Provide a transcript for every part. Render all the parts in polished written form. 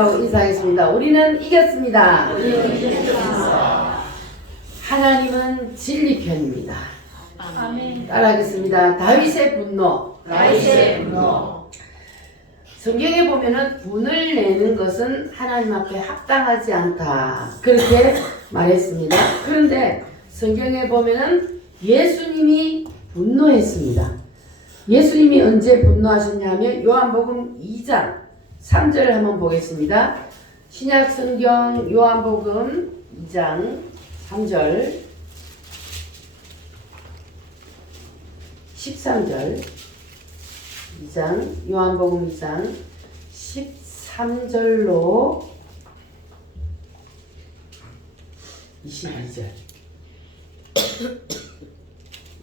하나님하고 인사하겠습니다. 우리는 이겼습니다. 하나님은 진리편입니다. 아멘. 따라하겠습니다. 다윗의 분노. 다윗의 분노. 성경에 보면은 분을 내는 것은 하나님 앞에 합당하지 않다. 그렇게 말했습니다. 그런데 성경에 보면은 예수님이 분노했습니다. 예수님이 언제 분노하셨냐면 요한복음 2장 3절 한번 보겠습니다. 신약 성경 요한복음 2장 3절 13절 2장 요한복음 2장 13절로 22절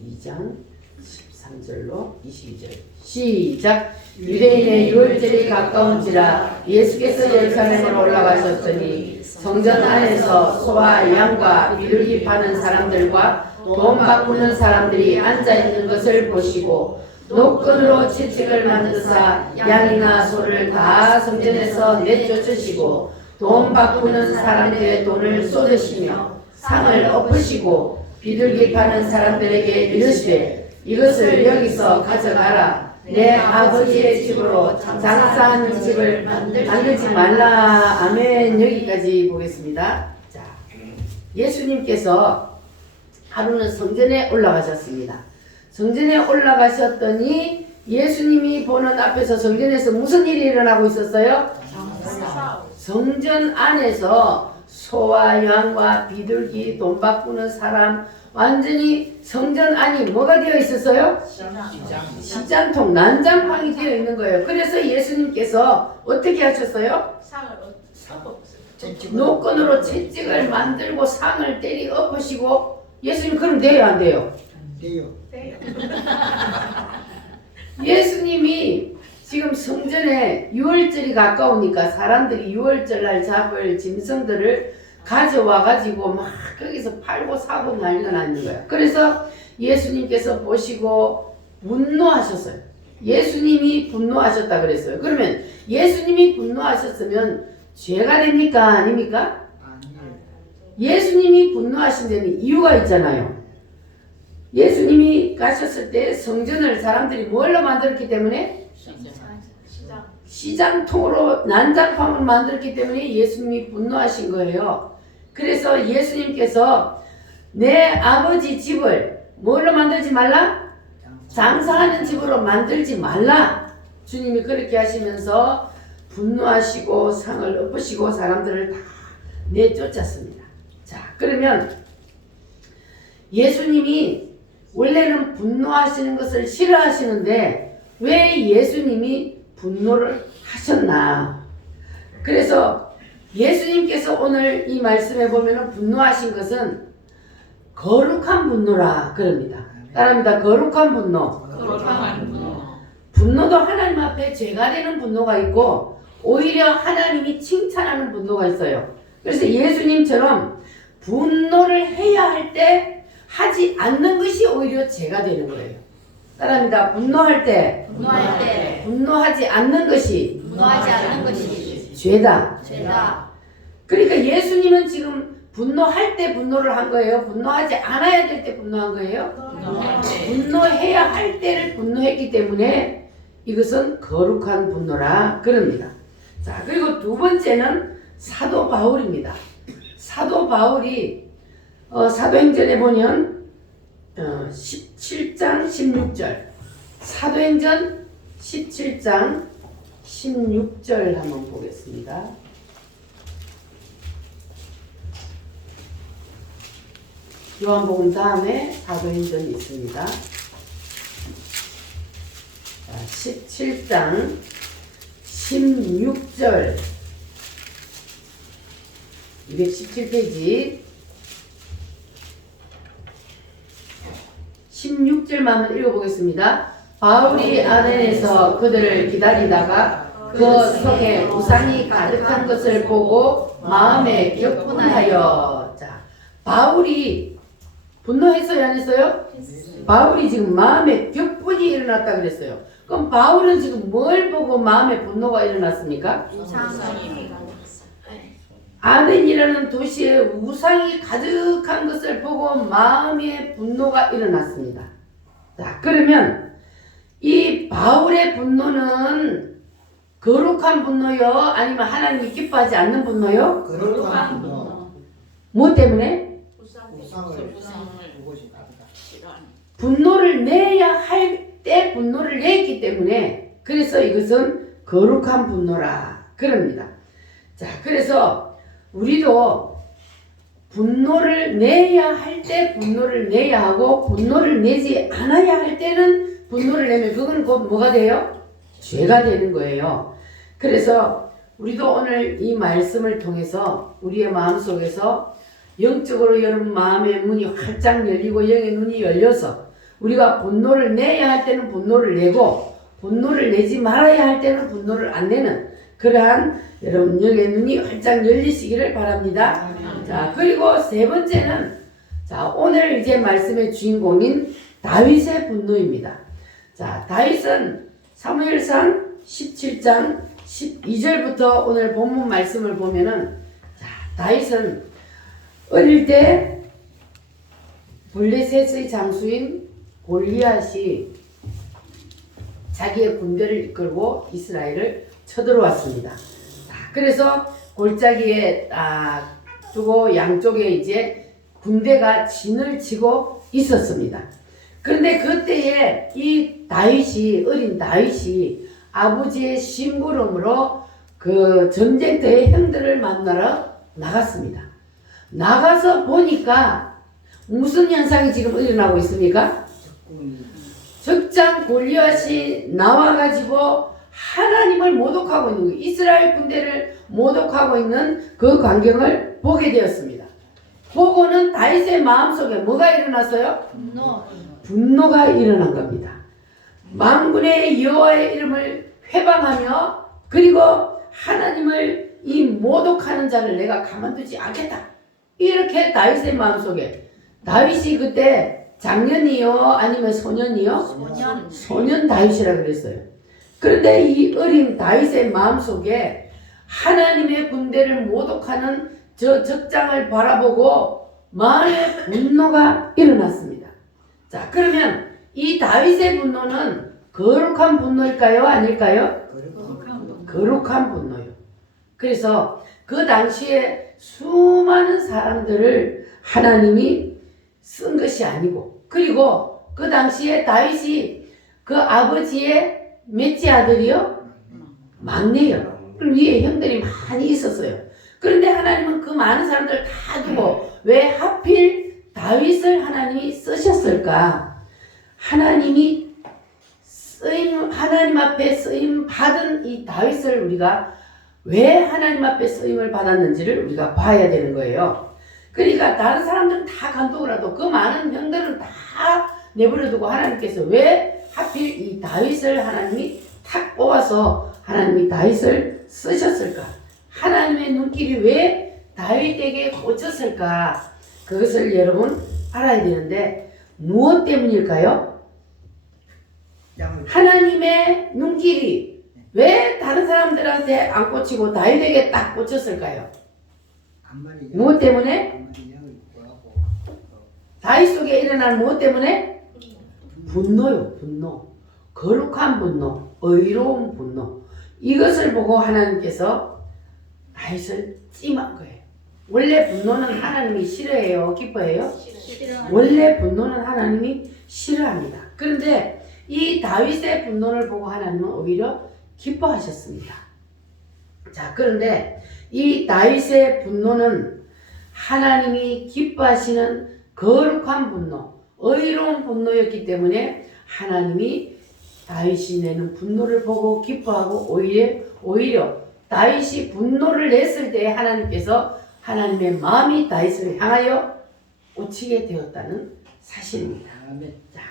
2장 13절로 22절 시작. 유대인의 유월절이 가까운지라 예수께서 예루살렘으로 올라가셨더니 성전 안에서 소와 양과 비둘기 파는 사람들과 돈 바꾸는 사람들이 앉아있는 것을 보시고 노끈으로 채찍을 만드사 양이나 소를 다 성전에서 내쫓으시고 돈 바꾸는 사람들의 돈을 쏟으시며 상을 엎으시고 비둘기 파는 사람들에게 이르시되 이것을 여기서 가져가라. 내 아버지의 집으로 장사하는 집을 만들지 말라. 아멘. 여기까지 보겠습니다. 자, 예수님께서 하루는 성전에 올라가셨습니다. 성전에 올라가셨더니 예수님이 보는 앞에서 성전에서 무슨 일이 일어나고 있었어요? 성전 안에서 소와 양과 비둘기, 돈 바꾸는 사람, 완전히 성전 안이 뭐가 되어 있었어요? 시장통, 난장판이 되어 있는 거예요. 그래서 예수님께서 어떻게 하셨어요? 노끈으로 채찍을 만들고 상을 때리 엎으시고. 예수님 그럼 돼요, 안 돼요? 돼요. 예수님이 지금 성전에 유월절이 가까우니까 사람들이 유월절날 잡을 짐승들을 가져와 가지고 막 거기서 팔고 사고 난리가 나는 거야. 그래서 예수님께서 보시고 분노하셨어요. 예수님이 분노하셨다 그랬어요. 그러면 예수님이 분노하셨으면 죄가 됩니까? 아닙니까? 아니에요. 예수님이 분노하신 데는 이유가 있잖아요. 예수님이 가셨을 때 성전을 사람들이 뭘로 만들었기 때문에? 시장통으로 난장판을 만들었기 때문에 예수님이 분노하신 거예요. 그래서 예수님께서 내 아버지 집을 뭘로 만들지 말라? 장사하는 집으로 만들지 말라. 주님이 그렇게 하시면서 분노하시고 상을 엎으시고 사람들을 다 내쫓았습니다. 자, 그러면 예수님이 원래는 분노하시는 것을 싫어하시는데 왜 예수님이 분노를 하셨나? 그래서 예수님께서 오늘 이 말씀에 보면 분노하신 것은 거룩한 분노라 그럽니다. 따라합니다. 거룩한 분노. 분노도 하나님 앞에 죄가 되는 분노가 있고 오히려 하나님이 칭찬하는 분노가 있어요. 그래서 예수님처럼 분노를 해야 할 때 하지 않는 것이 오히려 죄가 되는 거예요. 따라합니다. 분노할 때 분노하지 않는 것이 죄다. 그러니까 예수님은 지금 분노할 때 분노를 한 거예요? 분노하지 않아야 될 때 분노한 거예요? 분노해야 할 때를 분노했기 때문에 이것은 거룩한 분노라 그럽니다. 자, 그리고 두 번째는 사도 바울입니다. 사도 바울이 사도행전에 보면 17장 16절 사도행전 17장 16절 한번 보겠습니다. 요한복음 다음에 사도행전이 있습니다. 17장 16절 217페이지 16절만 읽어보겠습니다. 바울이 아덴에서 그들을 기다리다가 그 성에 우상이 가득한 것을 보고 마음에 격분하여. 자, 바울이 분노했어요, 안 했어요? 바울이 지금 마음에 격분이 일어났다 그랬어요. 그럼 바울은 지금 뭘 보고 마음에 분노가 일어났습니까? 아벤이라는 도시에 우상이 가득한 것을 보고 마음의 분노가 일어났습니다. 자, 그러면 이 바울의 분노는 거룩한 분노요? 아니면 하나님이 기뻐하지 않는 분노요? 거룩한 분노. 뭐 때문에? 우상을 그것이 다르다. 분노를 내야 할 때 분노를 냈기 때문에 그래서 이것은 거룩한 분노라 그럽니다. 자, 그래서 우리도 분노를 내야 할 때 분노를 내야 하고 분노를 내지 않아야 할 때는 분노를 내면 그건 곧 뭐가 돼요? 죄가 되는 거예요. 그래서 우리도 오늘 이 말씀을 통해서 우리의 마음속에서 영적으로 여러분 마음의 문이 활짝 열리고 영의 눈이 열려서 우리가 분노를 내야 할 때는 분노를 내고 분노를 내지 말아야 할 때는 분노를 안 내는 그러한 여러분 영의 눈이 활짝 열리시기를 바랍니다. 자, 그리고 세 번째는 자, 오늘 이제 말씀의 주인공인 다윗의 분노입니다. 자, 다윗은 사무엘상 17장 12절부터 오늘 본문 말씀을 보면은 자, 다윗은 어릴 때 블레셋의 장수인 골리앗이 자기의 군대를 이끌고 이스라엘을 쳐들어왔습니다. 그래서 골짜기에 두고 양쪽에 이제 군대가 진을 치고 있었습니다. 그런데 그때에 이 다윗이 어린 다윗이 아버지의 심부름으로 그 전쟁터의 형들을 만나러 나갔습니다. 나가서 보니까 무슨 현상이 지금 일어나고 있습니까? 적장 골리앗이 나와가지고 하나님을 모독하고 있는 거예요. 이스라엘 군대를 모독하고 있는 그 광경을 보게 되었습니다. 보고는 다윗의 마음속에 뭐가 일어났어요? 분노가 일어난 겁니다. 만군의 여호와의 이름을 회방하며 그리고 하나님을 이 모독하는 자를 내가 가만두지 않겠다. 이렇게 다윗의 마음속에 다윗이 그때 장년이요 아니면 소년이요? 소년 다윗이라 그랬어요. 그런데 이 어린 다윗의 마음속에 하나님의 군대를 모독하는 저 적장을 바라보고 마음의 분노가 일어났습니다. 자, 그러면 이 다윗의 분노는 거룩한 분노일까요? 아닐까요? 거룩한 분노요. 그래서 그 당시에 수많은 사람들을 하나님이 쓴 것이 아니고 그리고 그 당시에 다윗이 그 아버지의 몇째 아들이요? 막내요. 위에 형들이 많이 있었어요. 그런데 하나님은 그 많은 사람들을 다 두고 왜 하필 다윗을 하나님이 쓰셨을까? 하나님이 하나님 앞에 쓰임 받은 이 다윗을 우리가 왜 하나님 앞에 쓰임을 받았는지를 우리가 봐야 되는 거예요. 그러니까 다른 사람들은 다 간독을 하도 그 많은 형들은 다 내버려두고 하나님께서 왜 하필 이 다윗을 하나님이 탁 뽑아서 하나님이 다윗을 쓰셨을까? 하나님의 눈길이 왜 다윗에게 꽂혔을까? 그것을 여러분 알아야 되는데 무엇 때문일까요? 하나님의 눈길이 왜 다른 사람들한테 안 꽂히고 다윗에게 딱 꽂혔을까요? 무엇 때문에? 다윗 속에 일어난 무엇 때문에? 분노요, 분노. 거룩한 분노, 의로운 분노. 이것을 보고 하나님께서 다윗을 찜한 거예요. 원래 분노는 하나님이 싫어해요? 기뻐해요? 원래 분노는 하나님이 싫어합니다. 그런데 이 다윗의 분노를 보고 하나님은 오히려 기뻐하셨습니다. 자, 그런데 이 다윗의 분노는 하나님이 기뻐하시는 거룩한 분노, 의로운 분노였기 때문에 하나님이 다윗이 내는 분노를 보고 기뻐하고 오히려 다윗이 분노를 냈을 때 하나님께서 하나님의 마음이 다윗을 향하여 꽂히게 되었다는 사실입니다. 자,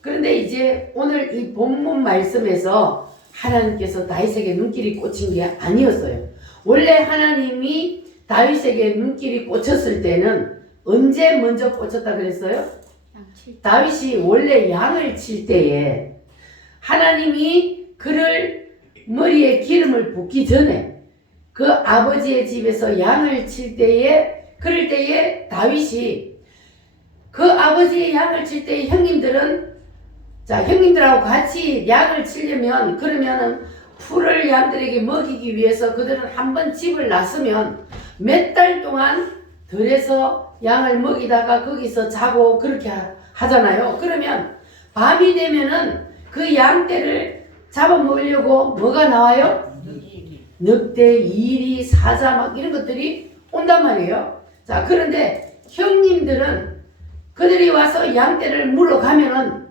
그런데 이제 오늘 이 본문 말씀에서 하나님께서 다윗에게 눈길이 꽂힌 게 아니었어요. 원래 하나님이 다윗에게 눈길이 꽂혔을 때는 언제 먼저 꽂혔다 그랬어요? 다윗이 원래 양을 칠 때에 하나님이 그를 머리에 기름을 붓기 전에 그 아버지의 집에서 양을 칠 때에 그럴 때에 다윗이 그 아버지의 양을 칠 때에 형님들은 자 형님들하고 같이 양을 치려면 그러면은 풀을 양들에게 먹이기 위해서 그들은 한번 집을 놨으면 몇 달 동안 들에서 양을 먹이다가 거기서 자고 그렇게 하잖아요. 그러면 밤이 되면은 그 양떼를 잡아먹으려고 뭐가 나와요? 늑대, 이리, 사자 막 이런 것들이 온단 말이에요. 자 그런데 형님들은 그들이 와서 양떼를 물어가면은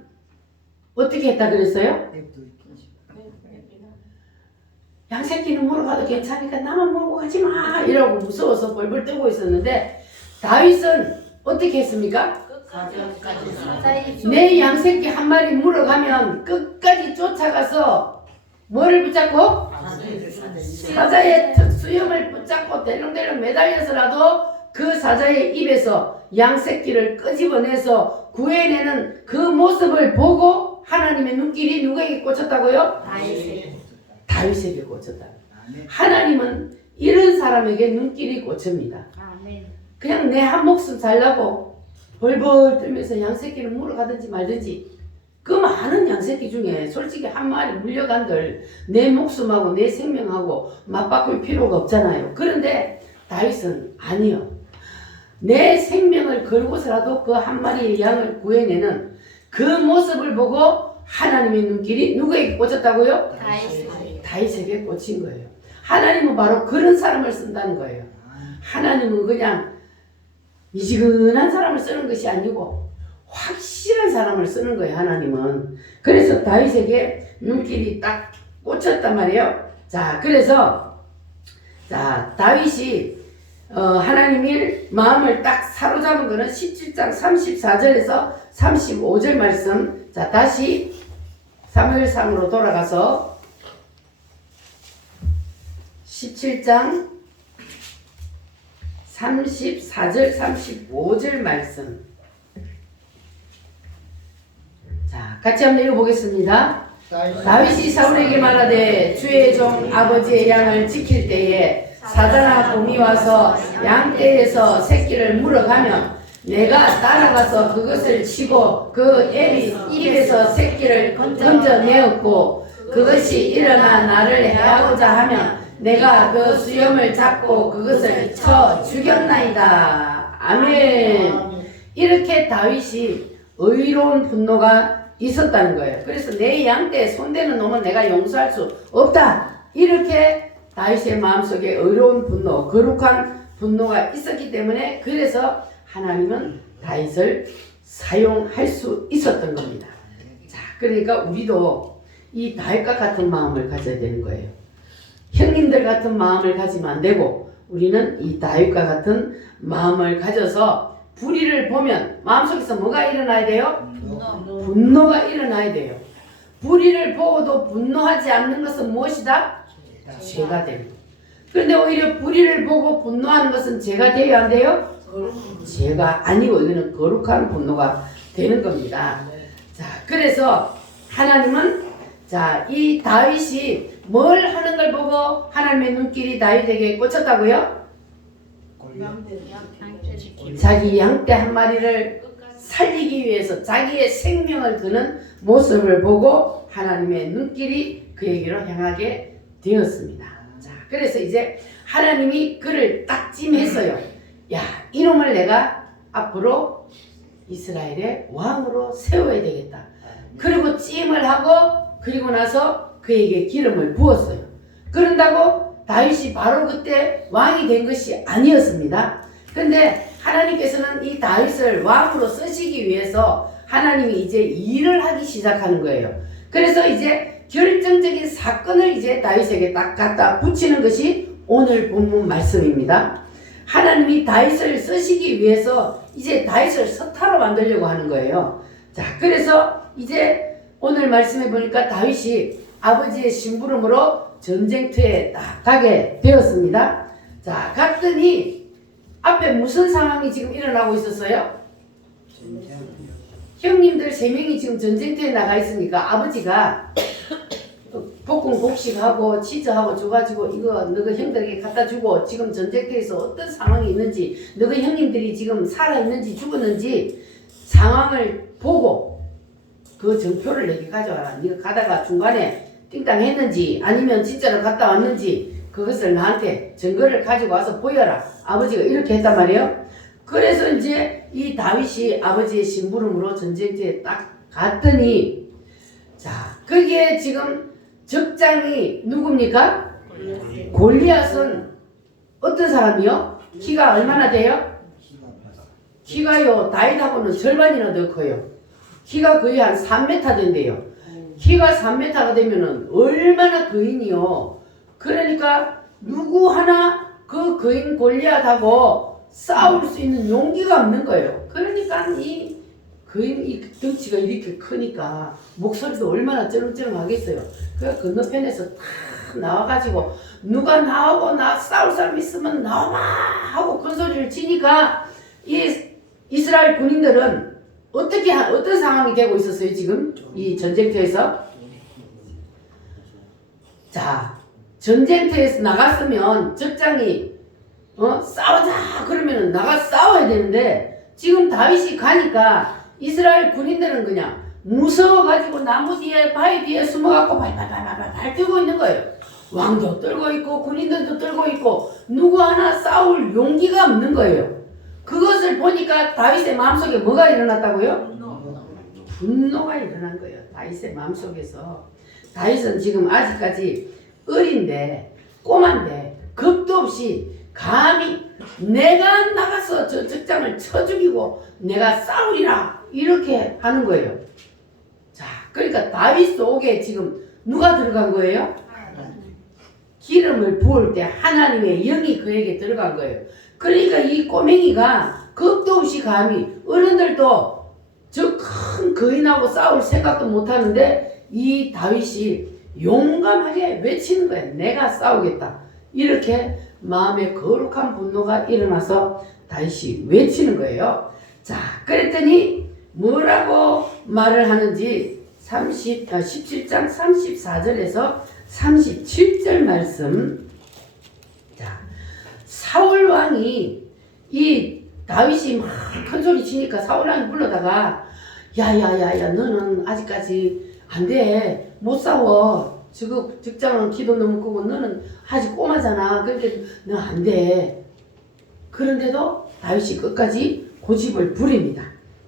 어떻게 했다 그랬어요? 양새끼는 물어가도 괜찮으니까 나만 몰고 가지 마 이러고 무서워서 벌벌 떨고 있었는데 다윗은 어떻게 했습니까? 내 양새끼 한 마리 물어가면 끝까지 쫓아가서 뭐를 붙잡고? 사자의 수염을 붙잡고 델렁델렁 매달려서라도 그 사자의 입에서 양새끼를 끄집어내서 구해내는 그 모습을 보고 하나님의 눈길이 누구에게 꽂혔다고요? 다윗에게 꽂혔다. 하나님은 이런 사람에게 눈길이 꽂힙니다. 그냥 내 한 목숨 살라고 벌벌 떨면서 양새끼를 물어가든지 말든지 그 많은 양새끼 중에 솔직히 한 마리 물려간들 내 목숨하고 내 생명하고 맞바꿀 필요가 없잖아요. 그런데 다윗은 아니요. 내 생명을 걸고서라도 그 한 마리의 양을 구해내는 그 모습을 보고 하나님의 눈길이 누구에게 꽂혔다고요? 다윗에게 꽂힌 거예요. 하나님은 바로 그런 사람을 쓴다는 거예요. 하나님은 그냥 미지근한 사람을 쓰는 것이 아니고 확실한 사람을 쓰는 거예요. 하나님은. 그래서 다윗에게 눈길이 딱 꽂혔단 말이에요. 자, 그래서 자 다윗이 하나님의 마음을 딱 사로잡은 거는 17장 34절에서 35절 말씀. 자, 다시 사무엘상으로 돌아가서 17장 34절 35절 말씀. 자, 같이 한번 읽어보겠습니다. 다윗이 사울에게 말하되 주의 종 아버지의 양을 지킬 때에 사자나 곰이 와서 양떼에서 새끼를 물어가면 내가 따라가서 그것을 치고 그 애비 입에서 새끼를 건져내었고 그것이 일어나 나를 해하고자 하면 내가 그 수염을 잡고 그것을 쳐 죽였나이다. 아멘. 이렇게 다윗이 의로운 분노가 있었다는 거예요. 그래서 내 양떼에 손대는 놈은 내가 용서할 수 없다. 이렇게 다윗의 마음속에 의로운 분노, 거룩한 분노가 있었기 때문에 그래서 하나님은 다윗을 사용할 수 있었던 겁니다. 자, 그러니까 우리도 이 다윗과 같은 마음을 가져야 되는 거예요. 형님들 같은 마음을 가지면 안 되고 우리는 이 다윗과 같은 마음을 가져서 불의를 보면 마음속에서 뭐가 일어나야 돼요? 분노가 일어나야 돼요. 불의를 보고도 분노하지 않는 것은 무엇이다? 죄가 됩니다. 그런데 오히려 불의를 보고 분노하는 것은 죄가 돼야 안 돼요? 죄가 아니고 이거는 거룩한 분노가 되는 겁니다. 자, 그래서 하나님은 자, 이 다윗이 뭘 하는 걸 보고 하나님의 눈길이 다윗에게 꽂혔다고요? 자기 양떼 한 마리를 살리기 위해서 자기의 생명을 드는 모습을 보고 하나님의 눈길이 그에게로 향하게 되었습니다. 자, 그래서 이제 하나님이 그를 딱 찜했어요. 야, 이놈을 내가 앞으로 이스라엘의 왕으로 세워야 되겠다. 그리고 찜을 하고 그리고 나서 그에게 기름을 부었어요. 그런다고 다윗이 바로 그때 왕이 된 것이 아니었습니다. 그런데 하나님께서는 이 다윗을 왕으로 쓰시기 위해서 하나님이 이제 일을 하기 시작하는 거예요. 그래서 이제 결정적인 사건을 이제 다윗에게 딱 갖다 붙이는 것이 오늘 본문 말씀입니다. 하나님이 다윗을 쓰시기 위해서 이제 다윗을 서타로 만들려고 하는 거예요. 자, 그래서 이제 오늘 말씀해 보니까 다윗이 아버지의 심부름으로 전쟁터에 딱 가게 되었습니다. 자, 갔더니 앞에 무슨 상황이 지금 일어나고 있었어요? 형님들 3명이 지금 전쟁터에 나가 있으니까 아버지가 복궁 볶음 곡식하고 치즈하고 줘가지고 이거 너희 형들에게 갖다 주고 지금 전쟁터에서 어떤 상황이 있는지 너희 형님들이 지금 살아있는지 죽었는지 상황을 보고 그 정표를 내게 가져와라. 네가 가다가 중간에 띵땅 했는지 아니면 진짜로 갔다 왔는지 그것을 나한테 증거를 가지고 와서 보여라. 아버지가 이렇게 했단 말이에요. 그래서 이제 이 다윗이 아버지의 심부름으로 전쟁터에 딱 갔더니 자 거기에 지금 적장이 누굽니까? 골리앗은 어떤 사람이요? 키가 얼마나 돼요? 키가요 다윗하고는 절반이나 더 커요. 키가 거의 한 3m 된대요. 키가 3m가 되면은 얼마나 거인이요. 그러니까 누구 하나 그 거인 골리앗하고 싸울 수 있는 용기가 없는 거예요. 그러니까 이 거인 이 덩치가 이렇게 크니까 목소리도 얼마나 쩌렁쩌렁하겠어요. 그 건너편에서 탁 나와가지고 누가 나오고 나 싸울 사람 있으면 나와라 하고 큰 소리를 치니까 이 이스라엘 군인들은 어떤 상황이 되고 있었어요 지금 이 전쟁터에서? 자 전쟁터에서 나갔으면 적장이 싸우자 그러면은 나가 싸워야 되는데 지금 다윗이 가니까 이스라엘 군인들은 그냥 무서워가지고 나무 뒤에 바위 뒤에 숨어갖고 발발발발발 뛰고 있는 거예요. 왕도 떨고 있고 군인들도 떨고 있고 누구 하나 싸울 용기가 없는 거예요. 그것을 보니까 다윗의 마음속에 뭐가 일어났다고요? 분노가 일어난 거예요. 다윗의 마음속에서. 다윗은 지금 아직까지 어린데 꼬만데 겁도 없이 감히 내가 나가서 저 적장을 쳐 죽이고 내가 싸우리라 이렇게 하는 거예요. 자, 그러니까 다윗 속에 지금 누가 들어간 거예요? 기름을 부을 때 하나님의 영이 그에게 들어간 거예요. 그러니까 이 꼬맹이가 겁도 없이 감히 어른들도 저 큰 거인하고 싸울 생각도 못 하는데 이 다윗이 용감하게 외치는 거예요. 내가 싸우겠다. 이렇게 마음에 거룩한 분노가 일어나서 다윗이 외치는 거예요. 자, 그랬더니 뭐라고 말을 하는지 17장 34절에서 37절 말씀. 자, 사울 왕이 이 다윗이 막 큰 소리 치니까 사울 왕이 불러다가 야야야야 너는 아직까지 안 돼. 못 싸워. 저거 적장은 기도 너무 크고 너는 아직 꼬마잖아. 그런데 너 안 돼. 그런데도 다윗이 끝까지 고집을 부립니다.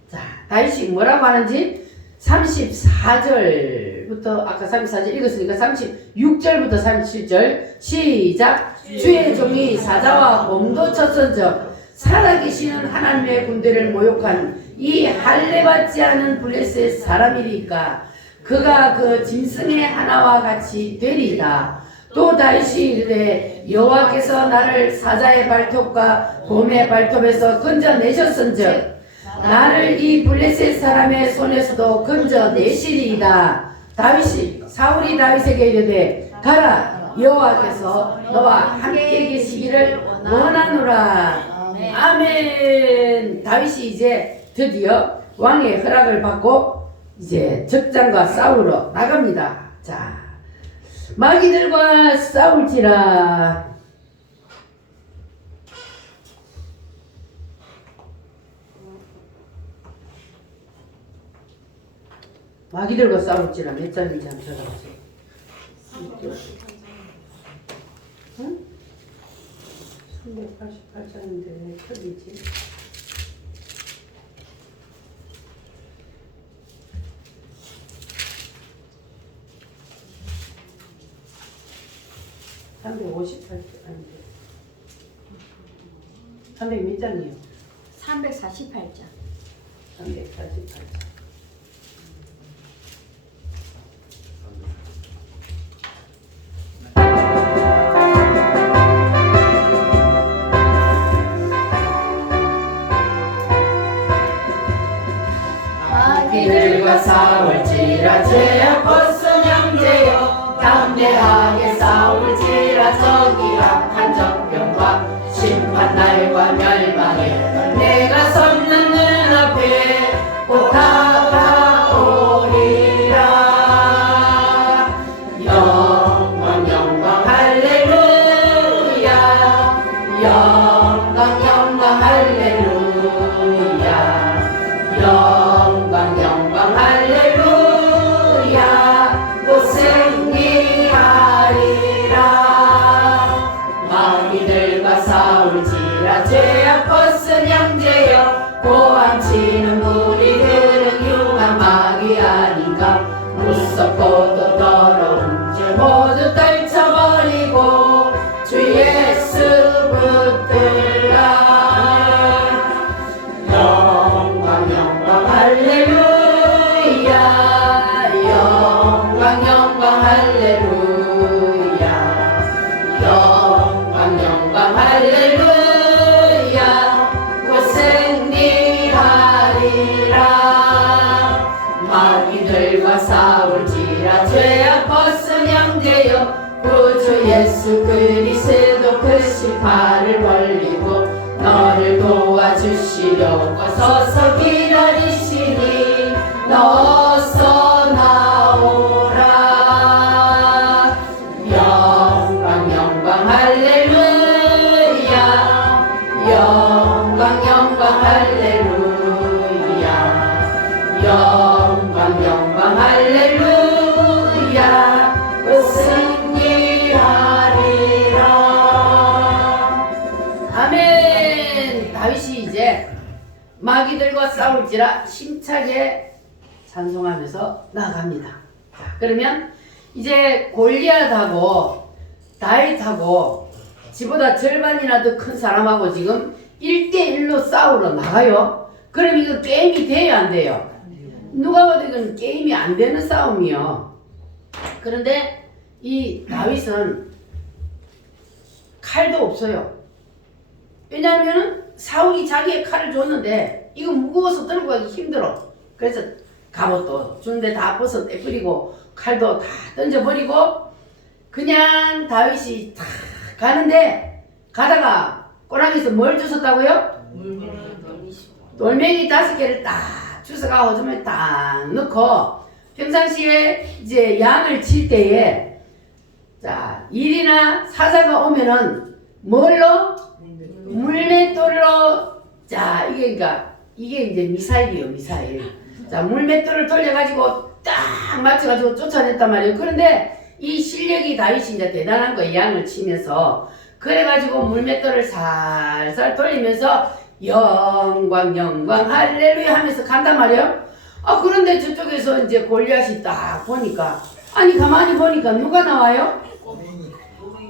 자, 다윗이 뭐라고 하는지 34절부터 아까 34절 읽었으니까 36절부터 37절 시작. 주의 종이 사자와 곰도 쳤은즉 살아계시는 하나님의 군대를 모욕한 이 할례받지 않은 블레셋 사람이니까 그가 그 짐승의 하나와 같이 되리이다. 또 다윗이 이르되 여호와께서 나를 사자의 발톱과 곰의 발톱에서 건져내셨은즉 나를 이 블레셋 사람의 손에서도 건져내시리이다. 다윗이 사울이 다윗에게 이르되 가라 여호와께서 너와 함께 계시기를 원하노라. 아멘. 다윗이 이제 드디어 왕의 허락을 받고 이제 적장과 싸우러 나갑니다. 자, 마귀들과 싸울지라. 마귀들과 싸울지라 몇 장인지 한번 찾아보세요. 응? 388장인데 왜 틀리지? 아닌데 300 몇 장이에요? 348장. 348장. 마귀들과 싸울지라 죄악 벗은 형제여 담대하게 싸울지라 저기 악한 적병과 심판날과 멸망에 내가 섰는 눈앞에 곧 다가오리라. 고함치는 무리들은 흉한 마귀 아닌가 무섭고도 더러운 죄 모두 떨쳐버리고 주 예수 붙들라 영광 영광 할렐루야 영광 영광 할렐루야 영광 영광 할렐루야 곧 승리하리라 마귀들과 싸울지라 죄악 벗은 형제여 구주 예수 그리스도 그 시파를 벌리고 너를 도와주시려고 서서 기다리시니 너서 나오라 영광 영광 할렐루야 영광 영광 할렐루야 영광 영광 할렐루야 곧 승리하리라 아멘. 다윗이 이제 마귀들과 싸울지라 힘차게 찬송하면서 나아갑니다. 자, 그러면 이제 골리앗하고 다윗하고 지보다 절반이나 더 큰 사람하고 지금 1대1로 싸우러 나가요. 그럼 이거 게임이 돼요, 안 돼요? 누가 봐도 이건 게임이 안 되는 싸움이요. 그런데 이 다윗은 칼도 없어요. 왜냐하면 사울이 자기의 칼을 줬는데 이거 무거워서 들고 가기 힘들어. 그래서 갑옷도 주는데 다 벗어 떼버리고 칼도 다 던져버리고 그냥 다윗이 탁 가는데 가다가 꼬랑이에서 뭘 주웠다고요? 돌멩이 5개를 딱 주워가 호주머니에 딱 넣고 평상시에 이제 양을 칠 때에 자 일이나 사자가 오면은 뭘로? 물맷돌로 자 이게 그러니까 이게 이제 미사일이요 미사일. 자 물맷돌을 돌려가지고 딱 맞춰가지고 쫓아냈단 말이에요. 그런데 이 실력이 다윗이 이제 대단한 거예요. 양을 치면서 그래가지고 물맷돌을 살살 돌리면서 영광 영광 할렐루야 하면서 간단 말이에요. 아 그런데 저쪽에서 이제 골리앗이 딱 보니까 아니 가만히 보니까 누가 나와요?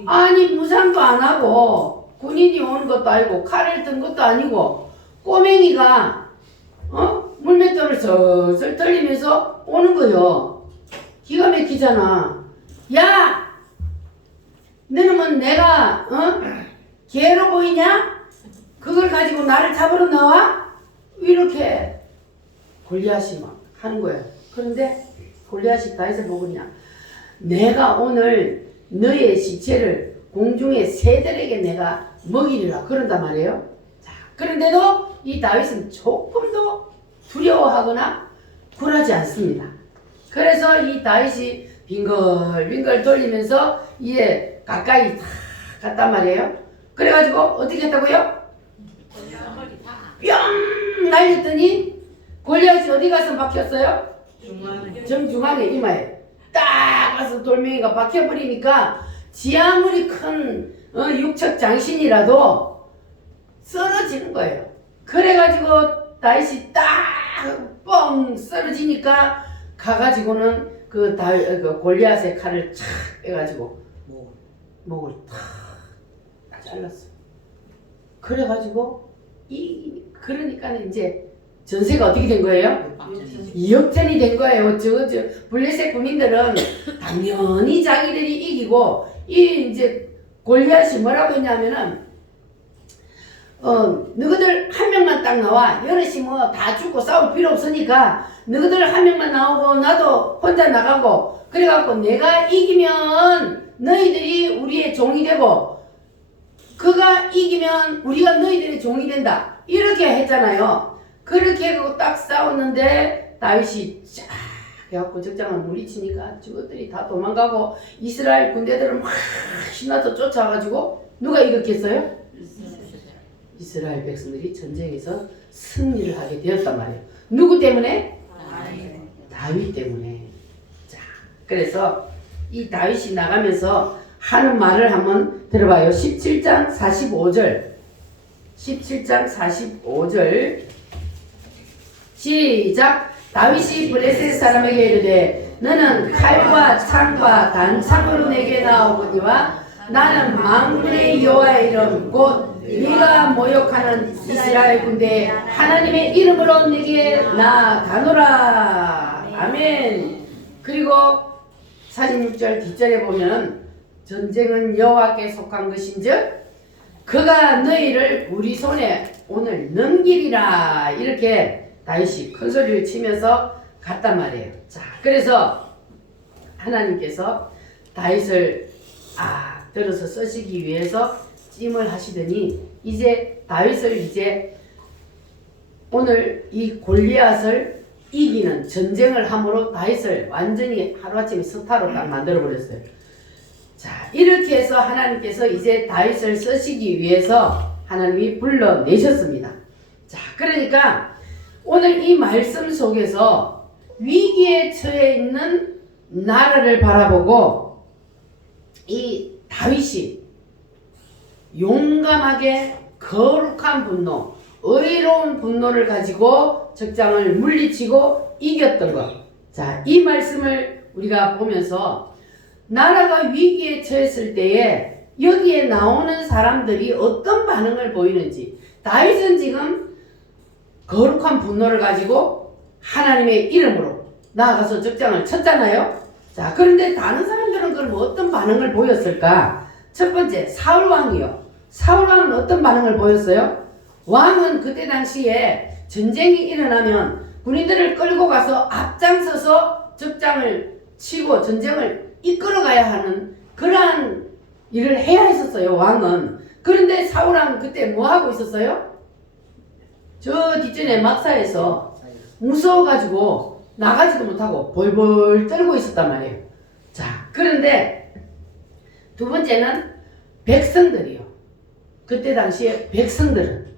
아니 무상도 안 하고 군인이 오는 것도 아니고 칼을 든 것도 아니고 꼬맹이가 물맷돌을 슬슬 돌리면서 오는 거요. 기가 막히잖아. 야 너는 뭐 내가 개로 보이냐? 그걸 가지고 나를 잡으러 나와? 이렇게 골리앗이 막 하는 거예요. 그런데 골리앗이 다윗을 보고 그냥 내가 오늘 너의 시체를 공중의 새들에게 내가 먹이리라 그런단 말이에요. 자, 그런데도 이 다윗은 조금도 두려워하거나 굴하지 않습니다. 그래서 이 다윗이 빙글빙글 돌리면서 이에 가까이 다 갔단 말이에요. 그래가지고 어떻게 했다고요? 뿅 날렸더니 골리앗이 어디 가서 박혔어요? 정중앙에 이마에 딱 가서 돌멩이가 박혀버리니까 지 아무리 큰 육척 장신이라도 쓰러지는 거예요. 그래가지고 다윗이 딱 뻥 쓰러지니까 가가지고는 그 골리앗의 칼을 착 빼가지고 목을 탁 잘랐어. 그래가지고 그러니까 이제 전세가 어떻게 된 거예요? 역전이 된 거예요. 저 블레셋 군인들은 당연히 자기들이 이기고 이제 골리앗이 뭐라고 했냐면은 너희들 한 명만 딱 나와. 여럿이 뭐 다 죽고 싸울 필요 없으니까 너희들 한 명만 나오고 나도 혼자 나가고 그래갖고 내가 이기면 너희들이 우리의 종이 되고 그가 이기면 우리가 너희들의 종이 된다. 이렇게 했잖아요. 그렇게 하고 딱 싸웠는데 다윗이 쫙 해갖고 적장을 물리치니까 저것들이 다 도망가고 이스라엘 군대들은 막 신나서 쫓아가지고 누가 이겼겠어요? 이스라엘 백성들이 전쟁에서 승리를 하게 되었단 말이에요. 누구 때문에? 다윗 때문에. 자, 그래서 이 다윗이 나가면서 하는 말을 한번 들어봐요. 17장 45절. 17장 45절. 시작. 다윗이 블레셋 사람에게 이르되 너는 칼과 창과 단창으로 내게 나오거니와 나는 만군의 여호와의 이름 곧 네가 모욕하는 이스라엘 군대 하나님의 이름으로 내게 나아가노라. 아멘. 그리고 46절 뒷절에 보면 전쟁은 여호와께 속한 것인즉 그가 너희를 우리 손에 오늘 넘기리라. 이렇게 다윗이 큰 소리를 치면서 갔단 말이에요. 자, 그래서 하나님께서 다윗을 들어서 쓰시기 위해서 찜을 하시더니 이제 다윗을 이제 오늘 이 골리앗을 이기는 전쟁을 함으로 다윗을 완전히 하루아침에 스타로 딱 만들어 버렸어요. 자, 이렇게 해서 하나님께서 이제 다윗을 쓰시기 위해서 하나님이 불러내셨습니다. 자, 그러니까 오늘 이 말씀 속에서 위기에 처해 있는 나라를 바라보고 이 다윗이 용감하게 거룩한 분노, 의로운 분노를 가지고 적장을 물리치고 이겼던 것. 자, 이 말씀을 우리가 보면서 나라가 위기에 처했을 때에 여기에 나오는 사람들이 어떤 반응을 보이는지, 다윗은 지금 거룩한 분노를 가지고 하나님의 이름으로 나아가서 적장을 쳤잖아요. 자, 그런데 다른 사람들은 그럼 어떤 반응을 보였을까? 첫 번째, 사울왕이요. 사울왕은 어떤 반응을 보였어요? 왕은 그때 당시에 전쟁이 일어나면 군인들을 끌고 가서 앞장서서 적장을 치고 전쟁을 이끌어가야 하는 그러한 일을 해야 했었어요, 왕은. 그런데 사울왕은 그때 뭐 하고 있었어요? 저 뒷전에 막사에서 무서워가지고 나가지도 못하고 벌벌 떨고 있었단 말이에요. 자, 그런데 두 번째는 백성들이요. 그때 당시에 백성들은,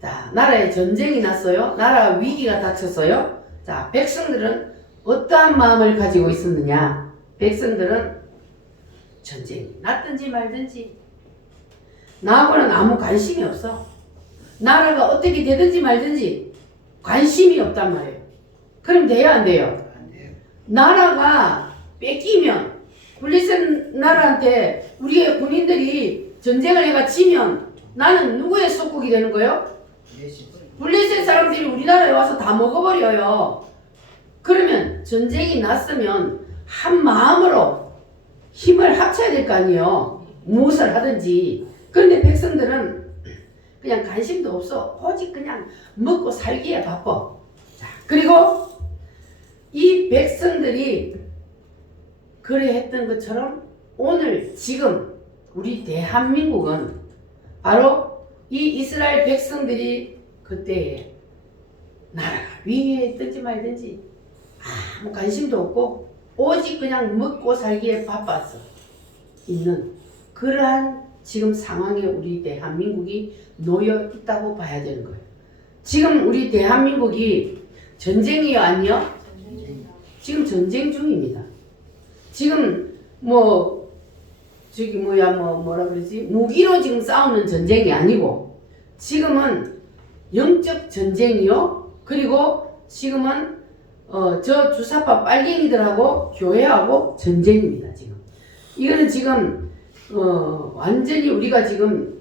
자, 나라에 전쟁이 났어요. 나라 위기가 닥쳤어요. 자, 백성들은 어떠한 마음을 가지고 있었느냐? 백성들은 전쟁이 났든지 말든지 나하고는 아무 관심이 없어. 나라가 어떻게 되든지 말든지 관심이 없단 말이에요. 그럼 돼요, 안 돼요? 나라가 뺏기면 블레셋 나라한테 우리의 군인들이 전쟁을 해가 지면 나는 누구의 속국이 되는 거예요? 블레셋 사람들이 우리나라에 와서 다 먹어버려요. 그러면 전쟁이 났으면 한 마음으로 힘을 합쳐야 될 거 아니에요. 무엇을 하든지. 그런데 백성들은 그냥 관심도 없어. 오직 그냥 먹고 살기에 바빠. 자, 그리고 이 백성들이 그래 했던 것처럼 오늘 지금 우리 대한민국은 바로 이 이스라엘 백성들이 그때에 나라가 위기에 있든지 말든지 아무 관심도 없고 오직 그냥 먹고 살기에 바빴어 있는 그러한 지금 상황에 우리 대한민국이 놓여 있다고 봐야 되는 거예요. 지금 우리 대한민국이 전쟁이요, 아니요? 지금 전쟁 중입니다. 지금 뭐라 그러지? 무기로 지금 싸우는 전쟁이 아니고 지금은 영적 전쟁이요. 그리고 지금은 저 주사파 빨갱이들하고 교회하고 전쟁입니다. 지금 이거는 지금 완전히 우리가 지금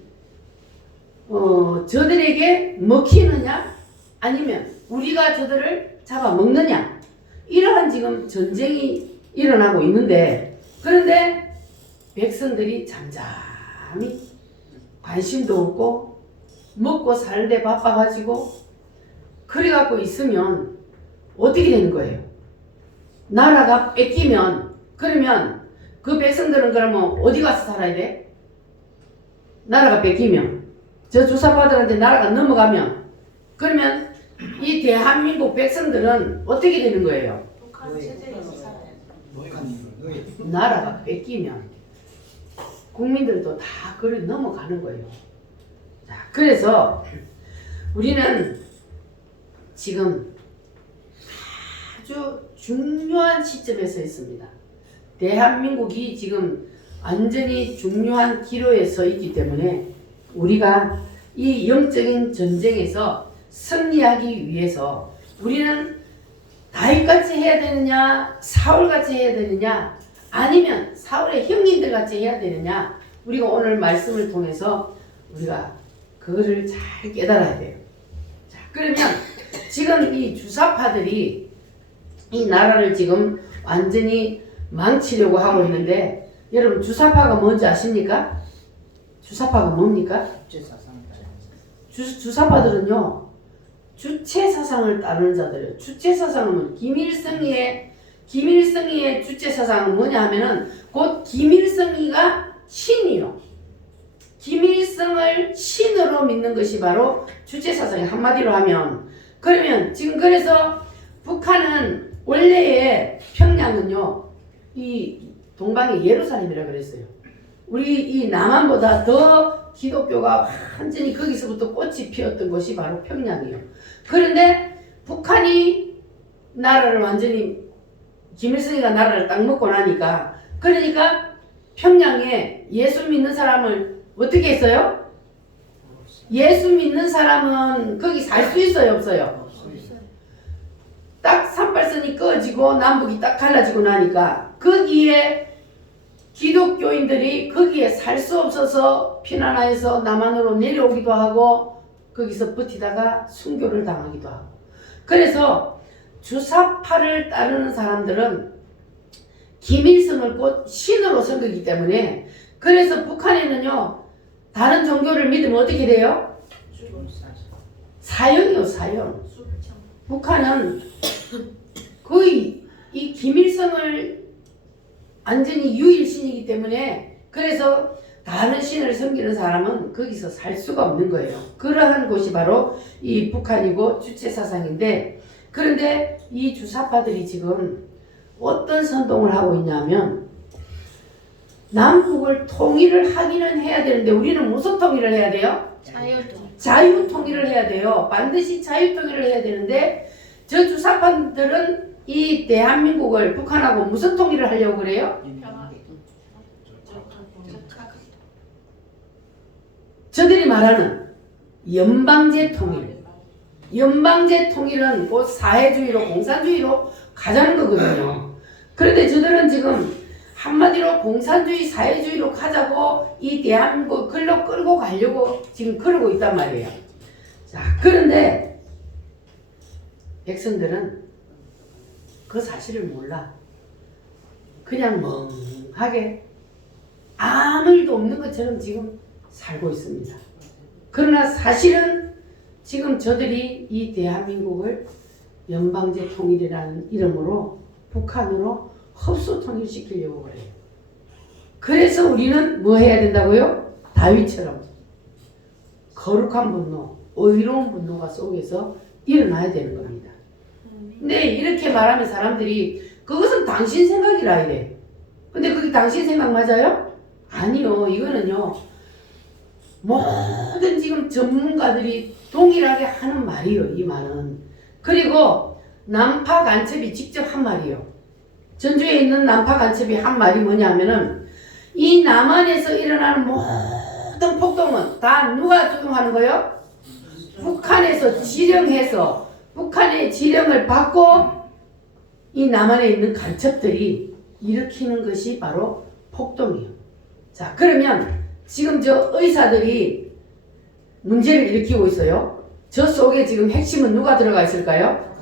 저들에게 먹히느냐 아니면 우리가 저들을 잡아먹느냐 이러한 지금 전쟁이 일어나고 있는데 그런데 백성들이 잠잠히 관심도 없고 먹고 사는데 바빠가지고 그래갖고 있으면 어떻게 되는 거예요? 나라가 뺏기면 그러면 그 백성들은 그러면 어디 가서 살아야 돼? 나라가 뺏기면 저 주사파들한테 나라가 넘어가면 그러면 이 대한민국 백성들은 어떻게 되는 거예요? 나라가 뺏기면 국민들도 다 그걸 넘어가는 거예요. 자, 그래서 우리는 지금 아주 중요한 시점에 서 있습니다. 대한민국이 지금 완전히 중요한 기로에 서 있기 때문에 우리가 이 영적인 전쟁에서 승리하기 위해서 우리는 다윗같이 해야 되느냐, 사울같이 해야 되느냐, 아니면 사울의 형님들 같이 해야 되느냐, 우리가 오늘 말씀을 통해서 우리가 그거를 잘 깨달아야 돼요. 자, 그러면 지금 이 주사파들이 이 나라를 지금 완전히 망치려고 하고 있는데, 여러분 주사파가 뭔지 아십니까? 주사파가 뭡니까? 주사파들은요, 주체사상을 따르는 자들이에요. 주체사상은 김일성이의 주체사상은 뭐냐 하면은 곧 김일성이가 신이요. 김일성을 신으로 믿는 것이 바로 주체사상이 한마디로 하면. 그러면 지금 그래서 북한은 원래의 평양은요, 이 동방의 예루살렘이라 그랬어요. 우리 이 남한보다 더 기독교가 완전히 거기서부터 꽃이 피었던 곳이 바로 평양이에요. 그런데 북한이 나라를 완전히 김일성이가 나라를 딱 먹고 나니까, 그러니까 평양에 예수 믿는 사람을 어떻게 했어요? 예수 믿는 사람은 거기 살 수 있어요, 없어요? 딱 산발선이 꺼지고 남북이 딱 갈라지고 나니까 거기에 기독교인들이 거기에 살 수 없어서 피난하여서 남한으로 내려오기도 하고 거기서 버티다가 순교를 당하기도 하고. 그래서 주사파를 따르는 사람들은 김일성을 곧 신으로 섬기기 때문에, 그래서 북한에는요, 다른 종교를 믿으면 어떻게 돼요? 사형이요, 사형. 북한은 거의 이 김일성을 완전히 유일신이기 때문에, 그래서 다른 신을 섬기는 사람은 거기서 살 수가 없는 거예요. 그러한 곳이 바로 이 북한이고 주체사상인데, 그런데 이 주사파들이 지금 어떤 선동을 하고 있냐면, 남북을 통일을 하기는 해야 되는데 우리는 무슨 통일을 해야 돼요? 자유통일을 해야 돼요. 반드시 자유통일을 해야 되는데, 저 주사파들은 이 대한민국을 북한하고 무슨 통일을 하려고 그래요? 저들이 말하는 연방제 통일. 연방제 통일은 곧 사회주의로 공산주의로 가자는 거거든요. 그런데 저들은 지금 한마디로 공산주의 사회주의로 가자고 이 대한민국 글로 끌고 가려고 지금 그러고 있단 말이에요. 자, 그런데 백성들은 그 사실을 몰라. 그냥 멍하게 아무 일도 없는 것처럼 지금 살고 있습니다. 그러나 사실은 지금 저들이 이 대한민국을 연방제 통일이라는 이름으로 북한으로 흡수 통일시키려고 그래요. 그래서 우리는 뭐 해야 된다고요? 다윗처럼 거룩한 분노, 의로운 분노가 속에서 일어나야 되는 겁니다. 근데 이렇게 말하면 사람들이 그것은 당신 생각이라 이래. 근데 그게 당신 생각 맞아요? 아니요. 이거는요, 모든 지금 전문가들이 동일하게 하는 말이에요. 이 말은. 그리고 남파 간첩이 직접 한 말이에요. 전주에 있는 남파 간첩이 한 말이 뭐냐면은, 이 남한에서 일어나는 모든 폭동은 다 누가 주동하는 거예요? 북한에서 지령해서, 북한의 지령을 받고 이 남한에 있는 간첩들이 일으키는 것이 바로 폭동이에요. 자, 그러면 지금 저 의사들이 문제를 일으키고 있어요. 저 속에 지금 핵심은 누가 들어가 있을까요?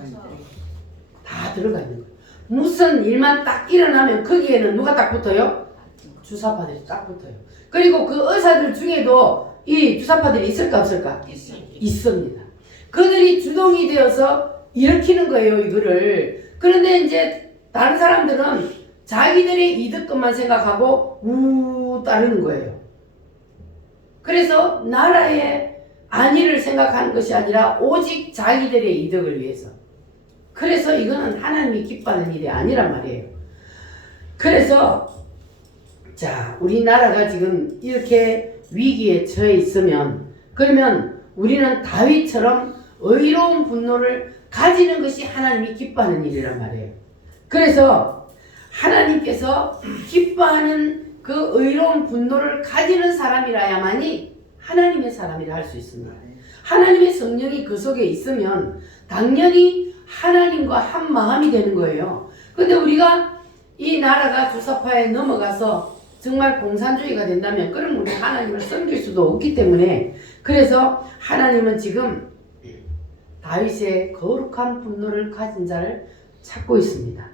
다 들어가 있는 거예요. 무슨 일만 딱 일어나면 거기에는 누가 딱 붙어요? 주사파들이 딱 붙어요. 그리고 그 의사들 중에도 이 주사파들이 있을까 없을까? 있습니다. 그들이 주동이 되어서 일으키는 거예요, 이거를. 그런데 이제 다른 사람들은 자기들의 이득것만 생각하고 따르는 거예요. 그래서 나라의 안위를 생각하는 것이 아니라 오직 자기들의 이득을 위해서. 그래서 이거는 하나님이 기뻐하는 일이 아니란 말이에요. 그래서 자, 우리나라가 지금 이렇게 위기에 처해 있으면, 그러면 우리는 다윗처럼 의로운 분노를 가지는 것이 하나님이 기뻐하는 일이란 말이에요. 그래서 하나님께서 기뻐하는 그 의로운 분노를 가지는 사람이라야만이 하나님의 사람이라 할 수 있습니다. 하나님의 성령이 그 속에 있으면 당연히 하나님과 한 마음이 되는 거예요. 근데 우리가 이 나라가 주사파에 넘어가서 정말 공산주의가 된다면 그럼 우리 하나님을 섬길 수도 없기 때문에 그래서 하나님은 지금 다윗의 거룩한 분노를 가진 자를 찾고 있습니다.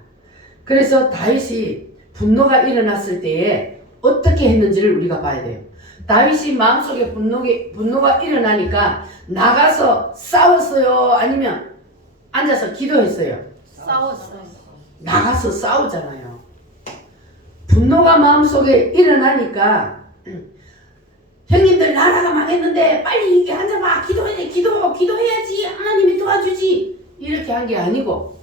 그래서 다윗이 분노가 일어났을 때에 어떻게 했는지를 우리가 봐야 돼요. 다윗이 마음속에 분노가 일어나니까 나가서 싸웠어요? 아니면 앉아서 기도했어요? 싸웠어요. 나가서 싸우잖아요. 분노가 마음속에 일어나니까 형님들 나라가 망했는데 빨리 이게 앉아봐. 기도해야 돼. 기도해야지. 하나님이 도와주지. 이렇게 한 게 아니고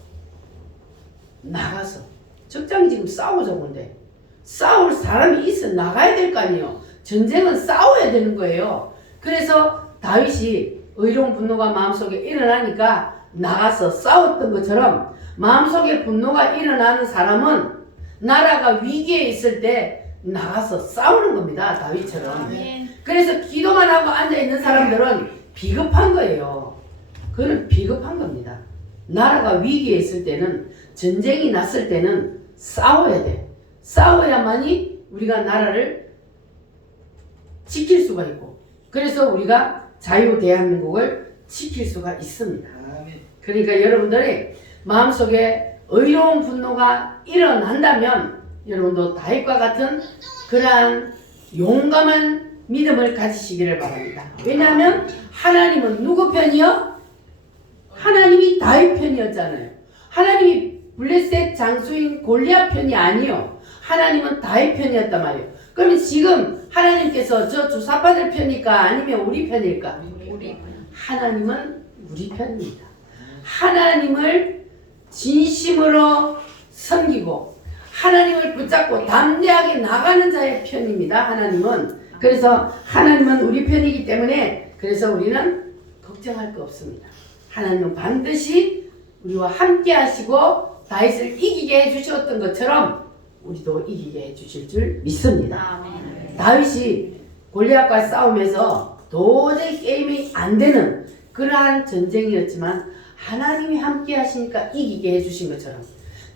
나가서 적장이 지금 싸우자고 하는데 싸울 사람이 있어 나가야 될 거 아니에요. 전쟁은 싸워야 되는 거예요. 그래서 다윗이 의로운 분노가 마음속에 일어나니까 나가서 싸웠던 것처럼 마음속에 분노가 일어나는 사람은 나라가 위기에 있을 때 나가서 싸우는 겁니다. 다윗처럼. 그래서 기도만 하고 앉아있는 사람들은 비겁한 거예요. 그건 비겁한 겁니다. 나라가 위기에 있을 때는 전쟁이 났을 때는 싸워야 돼. 싸워야만이 우리가 나라를 지킬 수가 있고 그래서 우리가 자유 대한민국을 지킬 수가 있습니다. 그러니까 여러분들이 마음속에 의로운 분노가 일어난다면 여러분도 다윗과 같은 그러한 용감한 믿음을 가지시기를 바랍니다. 왜냐하면 하나님은 누구 편이요? 하나님이 다윗 편이었잖아요. 하나님이 블레셋 장수인 골리앗 편이 아니요. 하나님은 다윗 편이었단 말이에요. 그러면 지금 하나님께서 저 주사파들 편일까 아니면 우리 편일까? 우리 하나님은 우리 편입니다. 하나님을 진심으로 섬기고 하나님을 붙잡고 담대하게 나가는 자의 편입니다. 하나님은. 그래서 하나님은 우리 편이기 때문에 그래서 우리는 걱정할 거 없습니다. 하나님은 반드시 우리와 함께 하시고 다윗을 이기게 해주셨던 것처럼 우리도 이기게 해주실 줄 믿습니다. 다윗이 골리앗과 싸우면서 도저히 게임이 안 되는 그러한 전쟁이었지만 하나님이 함께 하시니까 이기게 해주신 것처럼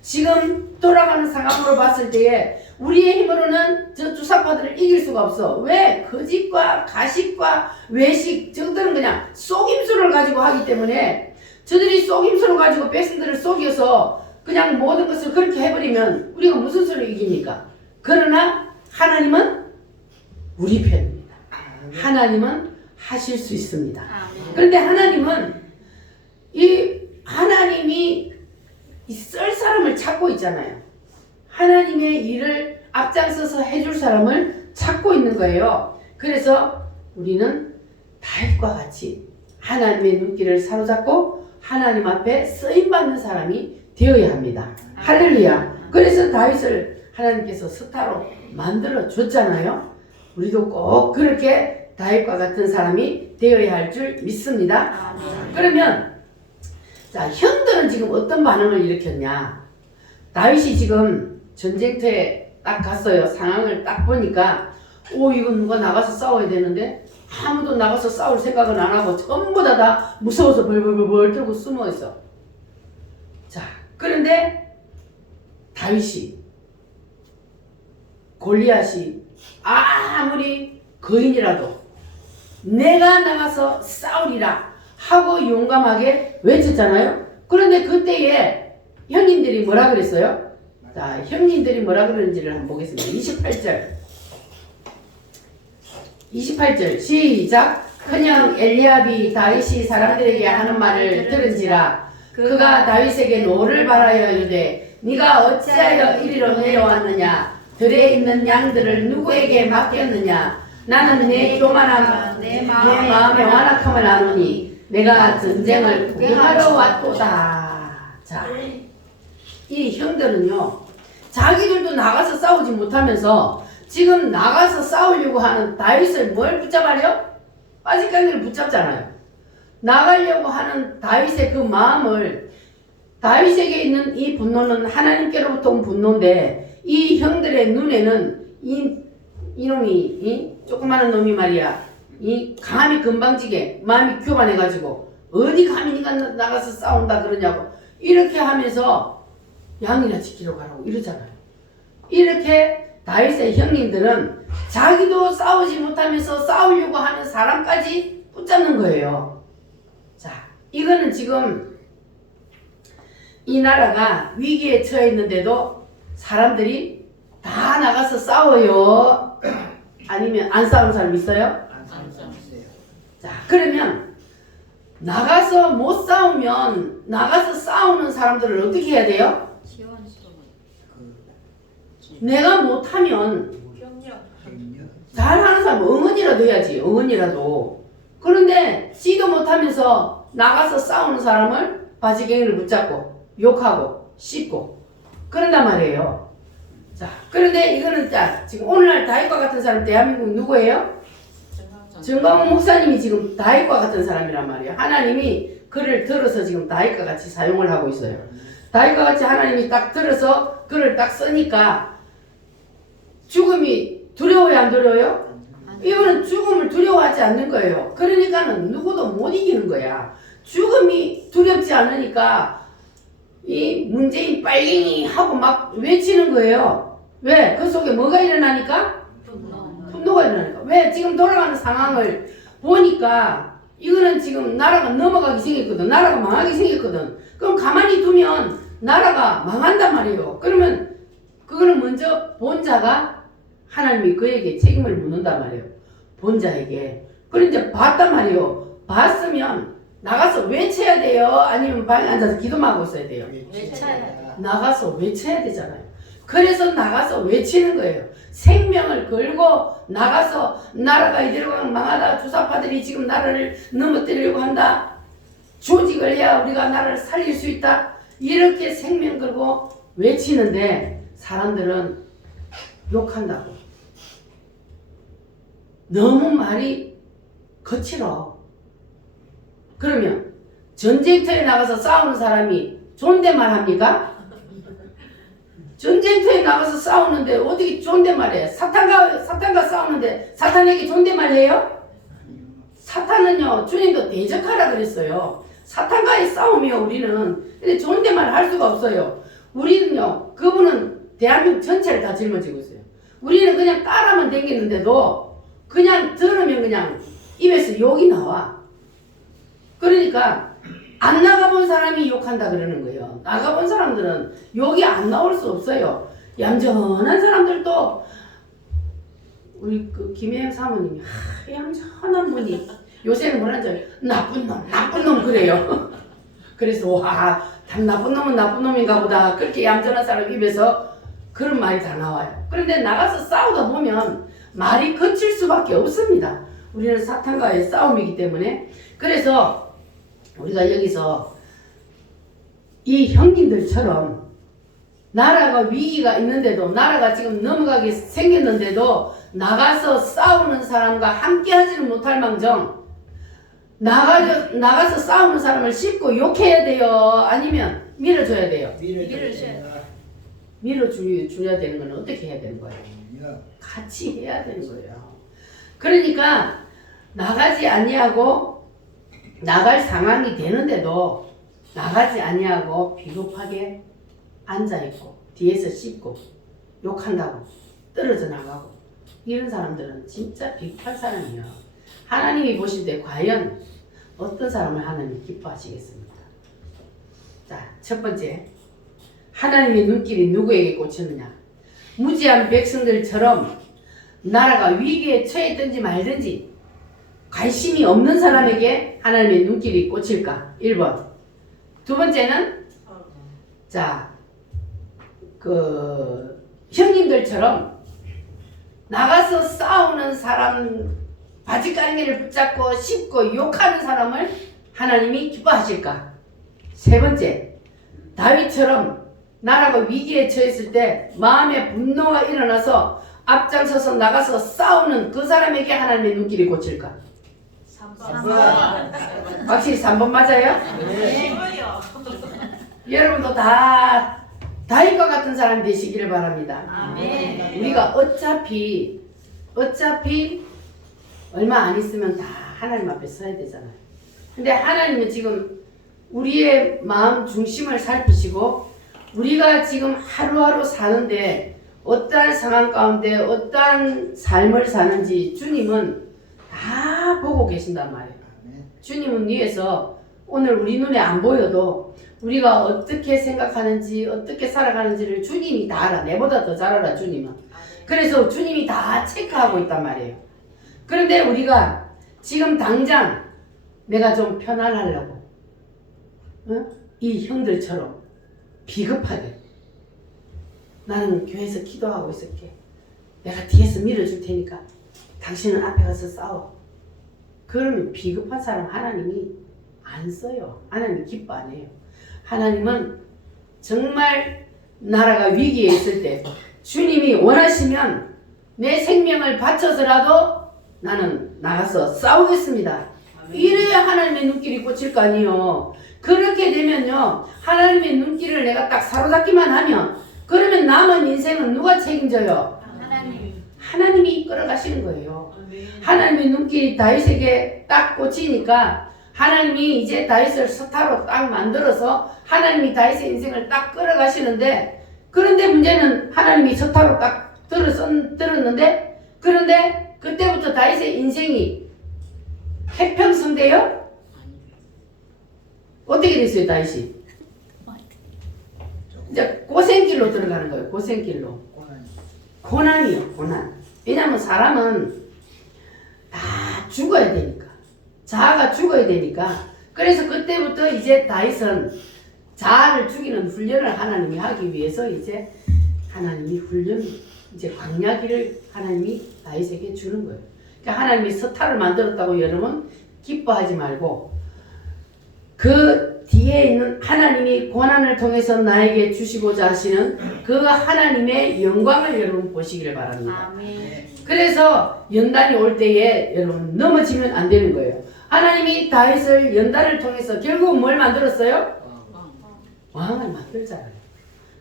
지금 돌아가는 상황으로 봤을 때에 우리의 힘으로는 저 주사파들을 이길 수가 없어. 왜? 거짓과 가식과 외식 저들은 그냥 속임수를 가지고 하기 때문에 저들이 속임수를 가지고 백성들을 속여서 그냥 모든 것을 그렇게 해버리면 우리가 무슨 수로 이깁니까? 그러나 하나님은 우리 편입니다. 하나님은 하실 수 있습니다. 그런데 하나님은 하나님이 쓸 사람을 찾고 있잖아요. 하나님의 일을 앞장서서 해줄 사람을 찾고 있는 거예요. 그래서 우리는 다윗과 같이 하나님의 눈길을 사로잡고 하나님 앞에 쓰임받는 사람이 되어야 합니다. 할렐루야. 그래서 다윗을 하나님께서 스타로 만들어 줬잖아요. 우리도 꼭 그렇게 다윗과 같은 사람이 되어야 할 줄 믿습니다. 그러면 자, 형들은 지금 어떤 반응을 일으켰냐? 다윗이 지금 전쟁터에 딱 갔어요. 상황을 딱 보니까 이거 누가 나가서 싸워야 되는데 아무도 나가서 싸울 생각은 안 하고 전부 다 무서워서 벌벌벌 떨고 숨어 있어. 자, 그런데 다윗이 골리앗이 아무리 거인이라도 내가 나가서 싸우리라 하고 용감하게 외쳤잖아요. 그런데 그때에 형님들이 뭐라 그랬어요? 자, 형님들이 뭐라 그러는지를 한번 보겠습니다. 28절 시작. 그냥 엘리압이 다윗이 사람들에게 하는 말을 들은지라 그가 다윗에게 노를 바라여 이르되 네가 어찌하여 이리로 내려왔느냐? 들에 있는 양들을 누구에게 맡겼느냐? 나는 내 교만함 내 마음의 완악함을 아노니 내가 전쟁을 구경하러 왔도다. 자, 이 형들은요 자기들도 나가서 싸우지 못하면서 지금 나가서 싸우려고 하는 다윗을 뭘 붙잡아요? 빠지까기를 붙잡잖아요. 나가려고 하는 다윗의 그 마음을 다윗에게 있는 이 분노는 하나님께로부터 온 분노인데 이 형들의 눈에는 이놈이 조그마한 놈이 말이야 이 감히 건방지게 마음이 교만해가지고 어디 감히 니가 나가서 싸운다 그러냐고 이렇게 하면서 양이나 지키러 가라고 이러잖아요. 이렇게 다윗의 형님들은 자기도 싸우지 못하면서 싸우려고 하는 사람까지 붙잡는 거예요. 자, 이거는 지금 이 나라가 위기에 처해 있는데도 사람들이 다 나가서 싸워요? 아니면 안 싸우는 사람 있어요? 안 싸우세요. 자, 그러면 나가서 못 싸우면 나가서 싸우는 사람들을 어떻게 해야 돼요? 내가 못하면 잘하는 사람 응원이라도 해야지. 응원이라도. 그런데 지도 못하면서 나가서 싸우는 사람을 바지갱이를 붙잡고 욕하고 씹고 그런단 말이에요. 자, 그런데 이거는 자, 지금 오늘날 다윗과 같은 사람 대한민국 누구예요? 정광훈 목사님이 지금 다윗과 같은 사람이란 말이에요. 하나님이 그를 들어서 지금 다윗과 같이 사용을 하고 있어요. 다윗과 같이 하나님이 딱 들어서 그를 딱 쓰니까 죽음이 두려워요, 안 두려워요? 이거는 죽음을 두려워하지 않는 거예요. 그러니까는 누구도 못 이기는 거야. 죽음이 두렵지 않으니까 이 문재인 빨갱이 하고 막 외치는 거예요. 왜? 그 속에 뭐가 일어나니까? 분노가 일어나니까. 왜? 지금 돌아가는 상황을 보니까 이거는 지금 나라가 넘어가기 생겼거든. 나라가 망하기 생겼거든. 그럼 가만히 두면 나라가 망한단 말이에요. 그러면 그거는 먼저 본자가 하나님이 그에게 책임을 묻는단 말이에요. 본자에게. 그럼 이제 봤단 말이에요. 봤으면 나가서 외쳐야 돼요? 아니면 방에 앉아서 기도만 하고 있어야 돼요? 나가서 외쳐야 되잖아요. 그래서 나가서 외치는 거예요. 생명을 걸고 나가서 나라가 이대로 망하다 주사파들이 지금 나라를 넘어뜨리려고 한다. 조직을 해야 우리가 나라를 살릴 수 있다. 이렇게 생명 걸고 외치는데 사람들은 욕한다고. 너무 말이 거칠어. 그러면 전쟁터에 나가서 싸우는 사람이 존댓말 합니까? 전쟁터에 나가서 싸우는데 어떻게 존댓말해? 사탄과 싸우는데 사탄에게 존댓말 해요? 사탄은요, 주님도 대적하라 그랬어요. 사탄과의 싸움이요, 우리는. 근데 존댓말 할 수가 없어요. 우리는요, 그분은 대한민국 전체를 다 짊어지고 있어요. 우리는 그냥 따라만 댕기는데도 그냥 들으면 그냥 입에서 욕이 나와. 그러니까 안 나가본 사람이 욕한다 그러는 거예요. 나가본 사람들은 욕이 안 나올 수 없어요. 얌전한 사람들도 우리 그 김혜영 사모님이 얌전한 분이 요새는 뭐라 하죠? 나쁜 놈 그래요. 그래서 와, 참 나쁜 놈은 나쁜 놈인가 보다. 그렇게 얌전한 사람 입에서 그런 말이 다 나와요. 그런데 나가서 싸우다 보면 말이 거칠 수밖에 없습니다. 우리는 사탄과의 싸움이기 때문에. 그래서 우리가 여기서 이 형님들처럼 나라가 위기가 있는데도 나라가 지금 넘어가게 생겼는데도 나가서 싸우는 사람과 함께 하지는 못할 망정 나가서 싸우는 사람을 씹고 욕해야 돼요? 아니면 밀어줘야 돼요? 밀어줘야 되는 건 어떻게 해야 되는 거예요? 같이 해야 되는 거예요. 그러니까 나가지 아니하고 나갈 상황이 되는데도 나가지 아니하고 비겁하게 앉아있고 뒤에서 씹고 욕한다고 떨어져 나가고 이런 사람들은 진짜 비겁한 사람이에요. 하나님이 보실 때 과연 어떤 사람을 하나님이 기뻐하시겠습니까? 자, 첫 번째, 하나님의 눈길이 누구에게 꽂혔느냐? 무지한 백성들처럼 나라가 위기에 처했든지 말든지 관심이 없는 사람에게 하나님의 눈길이 꽂힐까? 1번. 두 번째는 자, 형님들처럼 나가서 싸우는 사람 바지가랑이를 붙잡고 씹고 욕하는 사람을 하나님이 기뻐하실까? 세 번째, 다윗처럼 나라가 위기에 처했을 때 마음에 분노가 일어나서 앞장서서 나가서 싸우는 그 사람에게 하나님의 눈길이 꽂힐까? 3번. 확실히 3번 맞아요? 네. 여러분도 다 다윗과 같은 사람 되시기를 바랍니다. 아멘. 우리가 어차피 얼마 안 있으면 다 하나님 앞에 서야 되잖아요. 근데 하나님은 지금 우리의 마음 중심을 살피시고 우리가 지금 하루하루 사는데 어떠한 상황 가운데 어떠한 삶을 사는지 주님은 다 보고 계신단 말이에요. 주님은 위에서 오늘 우리 눈에 안 보여도 우리가 어떻게 생각하는지 어떻게 살아가는지를 주님이 다 알아. 내보다 더 잘 알아 주님은. 그래서 주님이 다 체크하고 있단 말이에요. 그런데 우리가 지금 당장 내가 좀 편안하려고 이 형들처럼 비겁하게 나는 교회에서 기도하고 있을게. 내가 뒤에서 밀어줄 테니까 당신은 앞에 가서 싸워. 그러면 비겁한 사람 하나님이 안 써요. 하나님이 기뻐 안 해요. 하나님은 정말 나라가 위기에 있을 때 주님이 원하시면 내 생명을 바쳐서라도 나는 나가서 싸우겠습니다. 이래야 하나님의 눈길이 꽂힐 거 아니에요. 그렇게 되면요 하나님의 눈길을 내가 딱 사로잡기만 하면 그러면 남은 인생은 누가 책임져요? 하나님이 이끌어 가시는 거예요. 하나님의 눈길이 다윗에게 딱 꽂히니까 하나님이 이제 다윗을 스타로 딱 만들어서 하나님이 다윗의 인생을 딱 끌어가시는데 그런데 문제는 하나님이 스타로 딱 들었는데 그런데 그때부터 다윗의 인생이 태평성대요? 어떻게 됐어요 다윗이? 이제 고생길로 들어가는 거예요. 고생길로. 고난이요 고난. 왜냐하면 사람은 다 죽어야 되니까 자아가 죽어야 되니까 그래서 그때부터 이제 다윗은 자아를 죽이는 훈련을 하나님이 하기 위해서 이제 하나님이 훈련 이제 광야기를 하나님이 다윗에게 주는 거예요. 그러니까 하나님이 스타를 만들었다고 여러분 기뻐하지 말고 그 뒤에 있는 하나님이 고난을 통해서 나에게 주시고자 하시는 그 하나님의 영광을 여러분 보시기를 바랍니다. 그래서 연단이 올 때에 여러분 넘어지면 안 되는 거예요. 하나님이 다윗을 연단을 통해서 결국 뭘 만들었어요? 왕을 만들잖아요.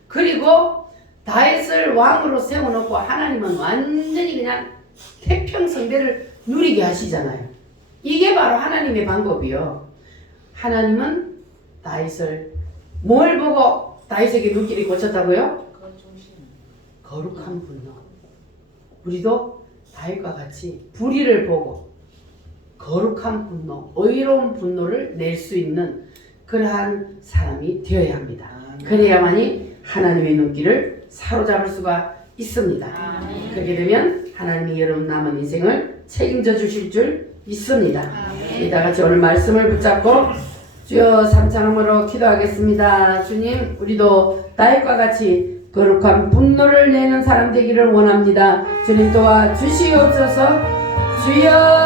그리고 다윗을 왕으로 세워놓고 하나님은 완전히 그냥 태평성대를 누리게 하시잖아요. 이게 바로 하나님의 방법이요. 하나님은 다윗을 뭘 보고 다윗에게 눈길이 꽂혔다고요? 거룩한 분노. 우리도 다윗과 같이 불의를 보고 거룩한 분노, 의로운 분노를 낼 수 있는 그러한 사람이 되어야 합니다. 그래야만이 하나님의 눈길을 사로잡을 수가 있습니다. 그렇게 되면 하나님이 여러분 남은 인생을 책임져 주실 줄 믿습니다. 다 같이 오늘 말씀을 붙잡고 주여 삼창으로 기도하겠습니다. 주님, 우리도 다윗과 같이 거룩한 분노를 내는 사람 되기를 원합니다. 주님 도와 주시옵소서. 주여.